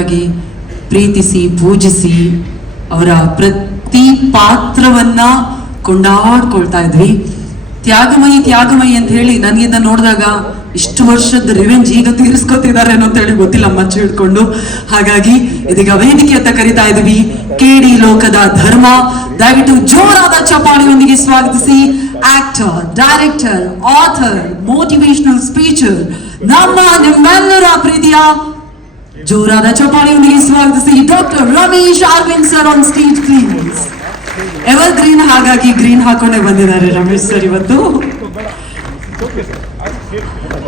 ರೀತಿಯಾಗಿ ಪ್ರೀತಿಸಿ ಪೂಜಿಸಿ ಅವರ ಪ್ರತಿ ಪಾತ್ರವನ್ನ ಕೊಂಡಾಡ್ಕೊಳ್ತಾ ಇದ್ವಿ. ತ್ಯಾಗಮಯಿ ಅಂತ ಹೇಳಿ ನನಗಿಂದ ನೋಡಿದಾಗ ಇಷ್ಟು ವರ್ಷದ ರಿವೆಂಜ್ ಈಗ ತೀರಿಸ್ಕೊತಿದ್ದಾರೆ ಅಂತ ಹೇಳಿ ಗೊತ್ತಿಲ್ಲ, ಮಚ್ಚು ಹಿಡ್ಕೊಂಡು. ಹಾಗಾಗಿ ಇದೀಗ ವೇದಿಕೆ ಅಂತ ಕರಿತಾ ಇದ್ವಿ ಕೇಡಿ ಲೋಕದ ಧರ್ಮ. ದಯವಿಟ್ಟು ಜೋರಾದ ಚಪ್ಪಾಳೆಯೊಂದಿಗೆ ಸ್ವಾಗತಿಸಿ actor, director, author, motivational speecher, ನಿಮ್ಮೆಲ್ಲರ ಪ್ರೀತಿಯ ಜೋರಾದ ಚಪ್ಪಾಳೆಯೊಂದಿಗೆ ಸ್ವಾಗತಿಸಿ doctor Ramesh Aravind sir on stage please. Evergreen, ಹಾಗಾಗಿ ಗ್ರೀನ್ ಹಾಕೊಂಡೇ ಬಂದಿದ್ದಾರೆ ರಮೇಶ್ ಸರ್ ಇವತ್ತು.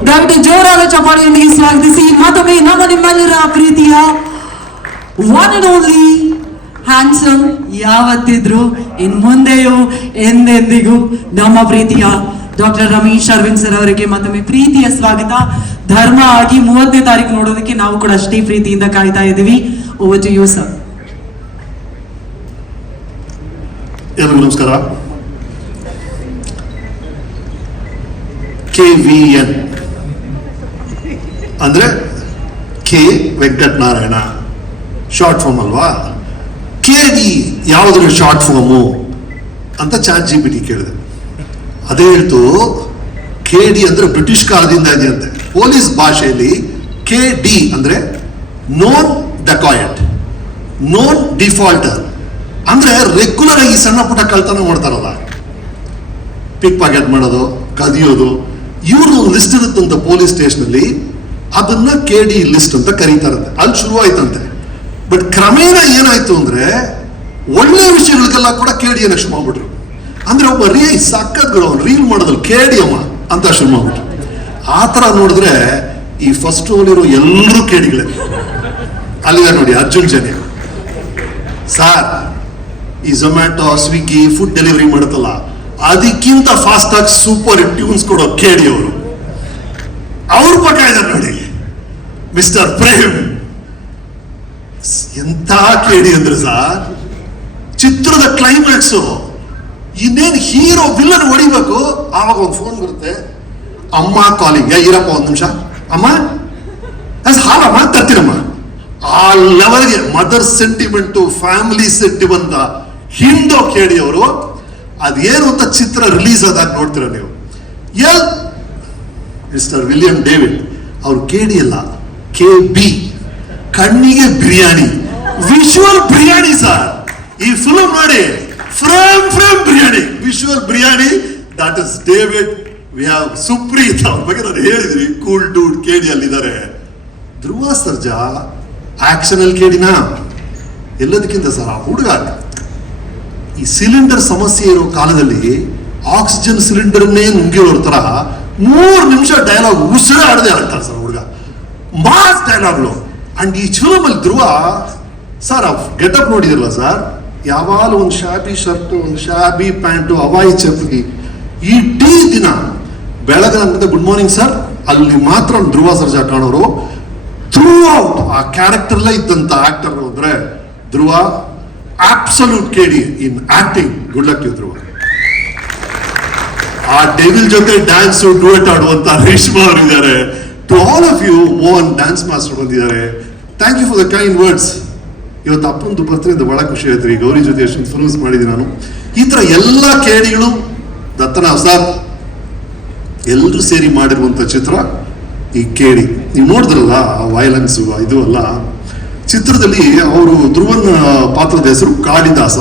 ದಯವಿಟ್ಟು ಜೋರಾದ ಚಪ್ಪಾಳೆಯೊಂದಿಗೆ ಸ್ವಾಗತಿಸಿ ಮತ್ತೊಮ್ಮೆ ನಿಮ್ಮೆಲ್ಲರ ಪ್ರೀತಿಯ ಒನ್ ಅಂಡ್ ಓನ್ಲಿ ಹ್ಯಾಂಡ್ಸಮ್, ಯಾವತ್ತಿದ್ರು ಇನ್ ಮುಂದೆಯೂ ಎಂದೆಂದಿಗೂ ನಮ್ಮ ಪ್ರೀತಿಯ ಡಾಕ್ಟರ್ ರಮೇಶ್ ಅರವಿಂದ್ ಸರ್ ಅವರಿಗೆ ಮತ್ತೊಮ್ಮೆ ಪ್ರೀತಿಯ ಸ್ವಾಗತ. ಧರ್ಮ ಆಗಿ 30ನೇ ತಾರೀಕು ನೋಡೋದಕ್ಕೆ ನಾವು ಕೂಡ ಅಷ್ಟೇ ಪ್ರೀತಿಯಿಂದ ಕಾಯ್ತಾ ಇದ್ದೀವಿ. Over to you sir. ಎಲ್ಲರಿಗೂ ನಮಸ್ಕಾರ. KVN ಅಂದ್ರೆ ಕೆ ವೆಂಕಟನಾರಾಯಣ ಶಾರ್ಟ್ ಫಾರ್ಮ್ ಅಲ್ವಾ? KD ಯಾವುದ್ರ ಶಾರ್ಟ್ ಫಾರ್ಮು ಅಂತ ChatGPT ಕೇಳಿದೆ. ಅದೇ ಹೇಳ್ತು KD ಅಂದ್ರೆ ಬ್ರಿಟಿಷ್ ಕಾಲದಿಂದ ಇದೆ ಅಂತೆ. ಪೊಲೀಸ್ ಭಾಷೆಯಲ್ಲಿ KD ಅಂದ್ರೆ ನೋನ್ ಡಕಾಯಟ್, ನೋನ್ ಡಿಫಾಲ್ಟರ್. ಅಂದ್ರೆ ರೆಗ್ಯುಲರ್ ಆಗಿ ಸಣ್ಣ ಪುಟ್ಟ ಕಳ್ತನ ಮಾಡ್ತಾರಲ್ಲ, ಪಿಕ್ ಪಾಕೆಟ್ ಮಾಡೋದು, ಕದಿಯೋದು, ಇವ್ರದ್ದು ಒಂದು ಲಿಸ್ಟ್ ಇರುತ್ತಂತ ಪೊಲೀಸ್ ಸ್ಟೇಷನ್ ಅಲ್ಲಿ. ಅದನ್ನ KD ಲಿಸ್ಟ್ ಅಂತ ಕರೀತಾರಂತೆ. ಅಲ್ಲಿ ಶುರು ಆಯ್ತಂತೆ. ಬಟ್ ಕ್ರಮೇಣ ಏನಾಯ್ತು ಅಂದ್ರೆ ಒಳ್ಳೆ ವಿಷಯಗಳಿಗೆಲ್ಲ ಕೂಡ KD ಅನ್ನಕ್ಕೆ ಶುರು ಮಾಡ್ಬಿಟ್ರು. ಅಂದ್ರೆ ಒಬ್ಬ ಸಕ್ಕತ್ಗಳು ರೀಲ್ ಮಾಡೋದ್ರಲ್ಲಿ KD ಅಮ್ಮ ಅಂತ ಶುರು ಮಾಡ್ಬಿಟ್ರು. ಆ ತರ ನೋಡಿದ್ರೆ ಈ ಫಸ್ಟ್ ರೋಲಿರೋ ಎಲ್ಲರೂ KDಗಳೇ. ಅಲ್ಲಿದೆ ನೋಡಿ ಅರ್ಜುನ್ ಜನ್ಯ ಸಾರ್, ಈ ಝೊಮ್ಯಾಟೊ ಸ್ವಿಗ್ಗಿ ಫುಡ್ ಡೆಲಿವರಿ ಮಾಡುತ್ತಲ್ಲ, ಅದಕ್ಕಿಂತ ಫಾಸ್ಟ್ ಆಗಿ ಸೂಪರ್ ಟ್ಯೂನ್ಸ್ ಕೊಡೋ KD ಅವರು. ಅವ್ರ ಪಕ್ಕ ಇದ್ದಾರೆ ನೋಡಿ ಮಿಸ್ಟರ್ ಪ್ರೇಮ್. ಎಂತ KD ಅಂದ್ರೆ ಸರ್, ಚಿತ್ರದ ಕ್ಲೈಮ್ಯಾಕ್ಸ್ ಇನ್ನೇನು ಹೀರೋ ವಿಲ್ಲನ್ ಹೊಡಿಬೇಕು, ಆವಾಗ ಒಂದು ಫೋನ್ ಬರುತ್ತೆ, ಅಮ್ಮ ಕಾಲಿಂಗ್, ಇರಪ್ಪ ಒಂದ್ ನಿಮಿಷ ಅಮ್ಮ ಹಾಲಮ್ಮ ತರ್ತೀರಮ್ಮ. ಆ ಲೆವೆಲ್ಗೆ ಮದರ್ ಸೆಂಟಿಮೆಂಟ್, ಫ್ಯಾಮಿಲಿ ಸೆಂಟಿಮೆಂಟ್ ಹಿಂದೋ KD ಅವರು. ಅದೇನು ಅಂತ ಚಿತ್ರ ರಿಲೀಸ್ ಆದಾಗ ನೋಡ್ತೀರ ನೀವು. ಮಿಸ್ಟರ್ ವಿಲಿಯಂ ಡೇವಿಡ್ ಅವ್ರು KD ಅಲ್ಲ, KB, ಕಣ್ಣಿಗೆ ಬಿರಿಯಾನಿ, ವಿಶುವಲ್ ಬಿರಿಯಾನಿ ಸರ್. ಈ ಫಿಲ್ಮ್ ನೋಡಿ, frame biryani, visual biryani. That is David. We have Supreeth, ಅವ್ರ ಬಗ್ಗೆ ನಾನು ಹೇಳಿದ್ರಿ, ಕೂಲ್ ಡೂಡ್ KD ಅಲ್ಲಿದ್ದಾರೆ. ಧ್ರುವ ಸರ್ಜಾ ಆಕ್ಷನ್ ಅಲ್ಲಿ KDನ ಎಲ್ಲದಕ್ಕಿಂತ ಸರ್ ಆ ಹುಡುಗ ಈ ಸಿಲಿಂಡರ್ ಸಮಸ್ಯೆ ಇರೋ ಕಾಲದಲ್ಲಿ ಆಕ್ಸಿಜನ್ ಸಿಲಿಂಡರ್ನೇ ನುಂಗಿರೋ ತರ 3 ನಿಮಿಷ ಡೈಲಾಗ್ ಉಸಿರೇ ಆಡದೆ ಆಡ್ತಾರೆ ಸರ್ ಹುಡುಗ. ಮಾಸ್ ಡೈಲಾಗ್ಲು. ಅಂಡ್ ಈ ಫಿಲ್ಮ್ ಅಲ್ಲಿ ಧ್ರುವ ಸರ್ ಗೆಟಪ್ ನೋಡಿದಿರಲ್ಲ ಸರ್, ಯಾವಾಗಲೂ ಒಂದು ಶಾಬಿ ಶರ್ಟು, ಒಂದು ಶಾಬಿ ಪ್ಯಾಂಟು, ಹವಾಯಿ ಚಪ್ಪಲಿ. ಇಡೀ ದಿನ ಬೆಳಗ್ಗೆ ಗುಡ್ ಮಾರ್ನಿಂಗ್ ಸರ್ ಅಲ್ಲಿ ಮಾತ್ರ ಧ್ರುವ ಸರ್ಜಾ ಕಾಣೋರು. ಥ್ರೂ ಔಟ್ ಆ ಕ್ಯಾರೆಕ್ಟರ್ ಅಲ್ಲೇ ಇದ್ದಂತ ಆಕ್ಟರ್ ಅಂದ್ರೆ Dhruva. Absolute KD in acting. Good luck you Dhruva. ಆ ಡೆವಿಲ್ ಜೊತೆ ಡ್ಯಾನ್ಸ್ ಡುಯೆಟ್ ಆಡುವಂತ ರೇಷ್ಮಾ ಅವರು ಇದ್ದಾರೆ. To all of you, Mohan dance master ಬಂದಿದ್ದಾರೆ. Thank you for the kind words. ಇವತ್ತು ಅಪ್ಪಂದು ಬರ್ತ್ರಿಂದ ಬಹಳ ಖುಷಿ ಆಯ್ತು. ಈ ಗೌರಿ ಜೊತೆ ಎಷ್ಟು ಫಿಲ್ಮ್ಸ್ ಮಾಡಿದ್ದೀನಿ ನಾನು. ಈ ತರ ಎಲ್ಲ KDಗಳು ದತ್ತನ ಸರ್ ಎಲ್ಲರೂ ಸೇರಿ ಮಾಡಿರುವಂತ ಚಿತ್ರ ಈ KD. ನೀವು ನೋಡಿದ್ರಲ್ಲ ವೈಲೆನ್ಸ್ ಇದು ಅಲ್ಲ. ಚಿತ್ರದಲ್ಲಿ ಅವರು ಧ್ರುವನ ಪಾತ್ರದ ಹೆಸರು ಕಾಳಿದಾಸ,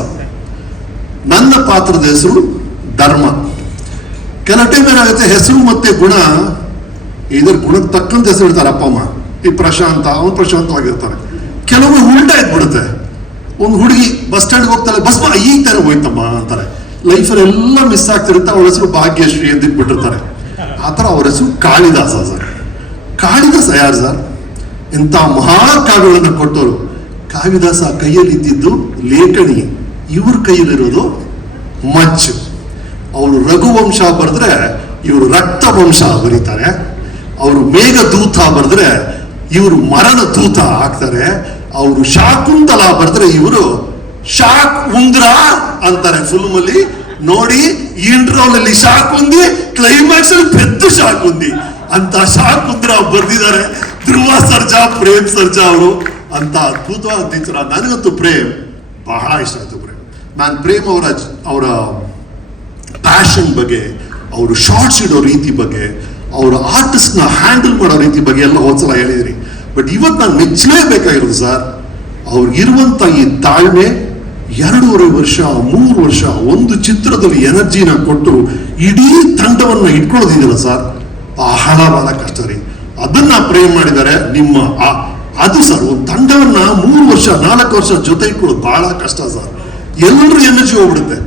ನನ್ನ ಪಾತ್ರದ ಹೆಸರು ಧರ್ಮ. ಕೆಲವು ಟೈಮ್ ಏನಾಗುತ್ತೆ, ಹೆಸರು ಮತ್ತೆ ಗುಣ ಇದರ ಗುಣಕ್ಕೆ ತಕ್ಕಂತ ಹೆಸರು ಇರ್ತಾರೆ ಅಪ್ಪ ಅಮ್ಮ. ಈ ಪ್ರಶಾಂತ, ಅವನು ಪ್ರಶಾಂತವಾಗಿರ್ತಾರೆ. ಕೆಲವೊಮ್ಮೆ ಉಲ್ಟಾ ಇದ್ಬಿಡುತ್ತೆ. ಒಂದು ಹುಡುಗಿ ಬಸ್ ಸ್ಟ್ಯಾಂಡ್ಗೆ ಹೋಗ್ತಾಳೆ, ಬಸ್ ಈ ತರ ಹೋಯ್ತಮ್ಮ ಅಂತಾರೆ. ಲೈಫಲ್ಲಿ ಎಲ್ಲ ಮಿಸ್ ಆಗ್ತಿರುತ್ತೆ. ಅವ್ರ ಹೆಸರು ಭಾಗ್ಯಶ್ರೀ ಅಂತ ಇಟ್ಬಿಟ್ಟಿರ್ತಾರೆ. ಆತರ ಅವ್ರ ಹೆಸರು ಕಾಳಿದಾಸ ಸರ್. ಕಾಳಿದಾಸ ಯಾರು ಸರ್? ಇಂಥ ಮಹಾಕಾವ್ಯಗಳನ್ನು ಕೊಟ್ಟವರು. ಕಾಳಿದಾಸ ಕೈಯಲ್ಲಿ ಇದ್ದಿದ್ದು ಲೇಖನಿ, ಇವ್ರ ಕೈಯಲ್ಲಿರೋದು ಮಚ್ಚು. ಅವರು ರಘುವಂಶ ಬರೆದ್ರೆ ಇವರು ರಕ್ತವಂಶ ಬರೀತಾರೆ. ಅವರು ಮೇಘದೂತ ಬರೆದ್ರೆ ಇವರು ಮರಣ ದೂತ ಆಗ್ತಾರೆ. ಅವರು ಶಾಕುಂತಲ ಬರೆದ್ರೆ ಇವರು ಶಾಕ್ ಉಂದ್ರ ಅಂತಾರೆ ಫಿಲ್ಮ್ ಅಲ್ಲಿ. ನೋಡಿ, ಇಂಟ್ರೋಲ್ ಅಲ್ಲಿ ಶಾಕ್ ಉಂದಿ, ಕ್ಲೈಮ್ಯಾಕ್ಸ್ ಅಲ್ಲಿ ಪೆದ್ದು ಶಾಕ್ ಉಂದಿ ಅಂತ ಶಾಕ್ ಉಂದ್ರ ಬರ್ದಿದ್ದಾರೆ ಧ್ರುವ ಸರ್ಜಾ, ಪ್ರೇಮ್ ಸರ್ಜಾ ಅವರು. ಅಂತ ಅದ್ಭುತವಾದ ಟೀಚರ್. ನನಗಂತೂ ಪ್ರೇಮ್ ಬಹಳ ಇಷ್ಟ ಆಯ್ತು. ಪ್ರೇಮ್ ಅವರ ಪ್ಯಾಷನ್ ಬಗ್ಗೆ, ಅವರು ಶಾರ್ಟ್ಸ್ ಇಡೋ ರೀತಿ ಬಗ್ಗೆ, ಅವರ ಆರ್ಟಿಸ್ಟ್ ನ ಹ್ಯಾಂಡಲ್ ಮಾಡೋ ರೀತಿ ಬಗ್ಗೆ ಎಲ್ಲ ಹೋದ್ಸಲ ಹೇಳಿದ್ರಿ. ಬಟ್ ಇವತ್ತು ನಾನು ಮೆಚ್ಚಲೇಬೇಕಾಗಿರೋದು ಸರ್, ಅವ್ರಿಗಿರುವಂತ ಈ ತಾಳ್ಮೆ. 2.5 ವರ್ಷ 3 ವರ್ಷ ಒಂದು ಚಿತ್ರದಲ್ಲಿ ಎನರ್ಜಿನ ಕೊಟ್ಟು ಇಡೀ ತಂಡವನ್ನ ಇಟ್ಕೊಳ್ಳೋದಿದೆಯಲ್ಲ ಸರ್, ಬಹಳ ಕಷ್ಟ ರೀ. ಅದನ್ನ ಪ್ರೇಮ್ ಮಾಡಿದ್ದಾರೆ. ಅದು ಸರ್, ಒಂದು ತಂಡವನ್ನ 3 ವರ್ಷ 4 ವರ್ಷ ಜೊತೆ ಇಟ್ಕೊಳ್ಳೋದು ಬಹಳ ಕಷ್ಟ ಸರ್. ಎಲ್ಲರೂ ಎನರ್ಜಿ ಹೋಗ್ಬಿಡುತ್ತೆ.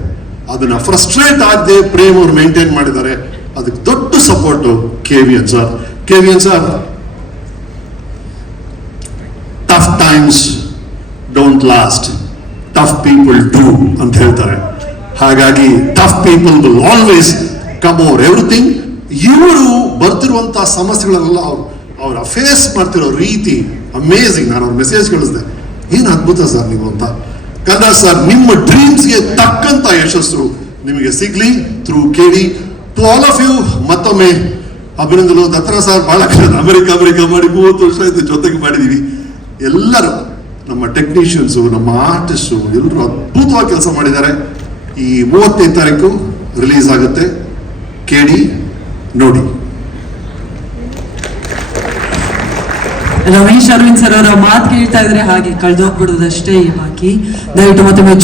ಅದನ್ನ ಫ್ರಸ್ಟ್ರೇಟ್ ಆಗದೆ ಪ್ರೇಮ್ ಅವ್ರು ಮೇಂಟೈನ್ ಮಾಡಿದ್ದಾರೆ. ಅದಕ್ಕೆ ದೊಡ್ಡ support KVN sir. KVN sir, tough times don't last, tough people do ಅಂತ ಹೇಳ್ತಾರೆ. ಹಾಗಾಗಿ tough people will always come over everything. ಇವರು ಬರ್ತಿರುವಂತಹ ಸಮಸ್ಯೆಗಳೆಲ್ಲ ಅವ್ರ ಫೇಸ್ ಮಾಡ್ತಿರೋ ರೀತಿ ಅಮೇಝಿಂಗ್. ನಾನು ಅವ್ರ ಮೆಸೇಜ್ ಕಳಿಸಿದೆ, ಏನ್ ಅದ್ಭುತ ಸರ್ ನೀವು ಅಂತ. ಕನ್ನಡ ಸರ್, ನಿಮ್ಮ ಡ್ರೀಮ್ಸ್ಗೆ ತಕ್ಕಂತ ಯಶಸ್ಸು ನಿಮಗೆ ಸಿಗ್ಲಿ through KD. To all of you ಮತ್ತೊಮ್ಮೆ ಅಭಿನಂದನೆ. ದತ್ತನ ಸರ್ ಬಹಳ ಅಮೆರಿಕ ಮಾಡಿ 30 ವರ್ಷ ಆಯ್ತು ಜೊತೆಗೆ ಮಾಡಿದೀವಿ. ಎಲ್ಲರೂ ನಮ್ಮ ಟೆಕ್ನಿಷಿಯನ್ಸು, ನಮ್ಮ ಆರ್ಟಿಸ್ಟು ಎಲ್ಲರೂ ಅದ್ಭುತವಾಗಿ ಕೆಲಸ ಮಾಡಿದ್ದಾರೆ. ಈ 35ನೇ ತಾರೀಕು ರಿಲೀಸ್ ಆಗುತ್ತೆ KD, ನೋಡಿ. ರಮೇಶ್ ಅರವಿಂದ್ ಸರ್ ಅವರ ಮಾತು ಕೇಳ್ತಾ ಇದ್ರೆ ಹಾಗೆ ಕಳೆದೋಗ್ಬಿಡೋದಷ್ಟೇ ಬಾಕಿ. ದಯವಿಟ್ಟು ಮತ್ತೊಮ್ಮೆ